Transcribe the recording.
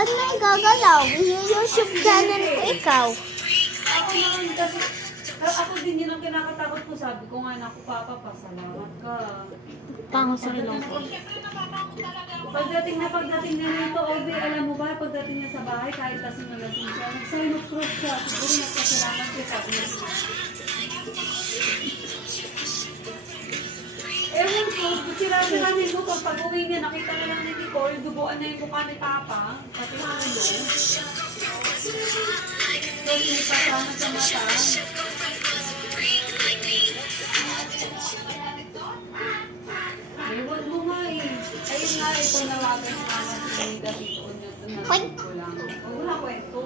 Ba't may gagalaw? YouTube channel ko ikaw. Ako naman kasi, ako din yun ang kinakatakot ko. Sabi ko nga, naku papa, pasalamat ka. Pango sa ilong ko. Pagdating na nito, Obi, alam mo ba, pagdating niya sa bahay, kahit lasing na lasing siya, nag-sign of cross siya. Siguro nagpasalamat siya, sabi niya. Ewan ko, sira-siramin mo pag pag-uwi niya, nakita na lang ni Nicole, duguan na yung mukha ni Papa, pati yung ulo. Tapos may pasama sa mata. Ewan mo nga eh. Ayun nga, ito nawagan yung mama si Nida dito. Narinig ko lang. Wala kwento.